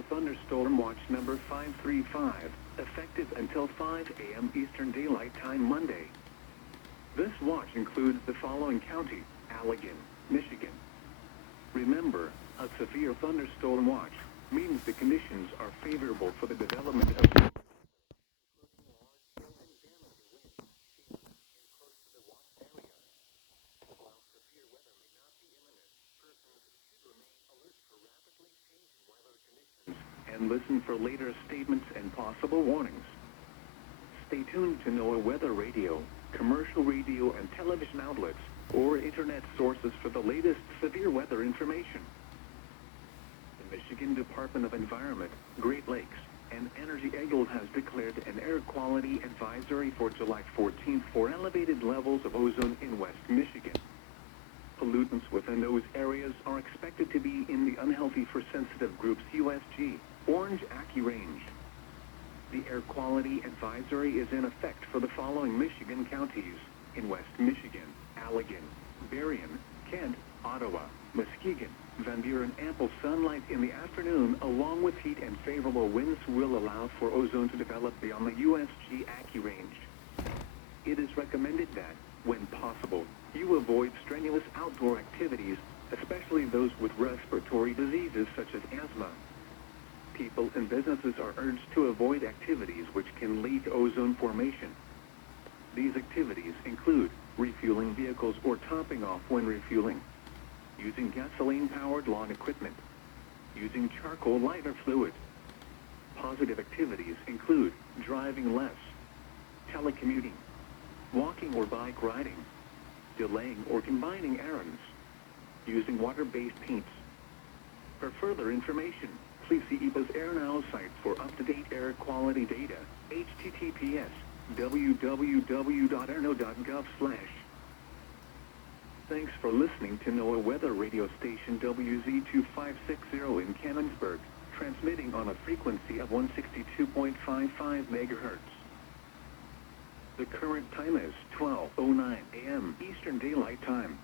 severe thunderstorm watch number 535, effective until 5 a.m. Eastern Daylight Time Monday. This watch includes the following county: Allegan, Michigan. Remember, a severe thunderstorm watch means the conditions are favorable for the development of and listen for later statements and possible warnings. Stay tuned to NOAA Weather Radio, commercial radio and television outlets, or internet sources for the latest severe weather information. The Michigan Department of Environment, Great Lakes, and Energy Eagle has declared an air quality advisory for July 14th for elevated levels of ozone in West Michigan. Pollutants within those areas are expected to be in the unhealthy for sensitive groups USG, orange AQA range. The air quality advisory is in effect for the following Michigan counties: in West Michigan, Allegan, Berrien, Kent, Ottawa, Muskegon, Van Buren. Ample sunlight in the afternoon along with heat and favorable winds will allow for ozone to develop beyond the USG AQA range. It is recommended that, when possible, you avoid strenuous outdoor activities, especially those with respiratory diseases such as asthma. People and businesses are urged to avoid activities which can lead to ozone formation. These activities include refueling vehicles or topping off when refueling, using gasoline-powered lawn equipment, using charcoal lighter fluid. Positive activities include driving less, telecommuting, walking or bike riding, delaying or combining errands, using water-based paints. For further information, please see EPA's AirNow site for up-to-date air quality data, https://www.airnow.gov/. Thanks for listening to NOAA Weather Radio Station WZ2560 in Canonsburg, transmitting on a frequency of 162.55 megahertz. The current time is 12:09 a.m. Eastern Daylight Time.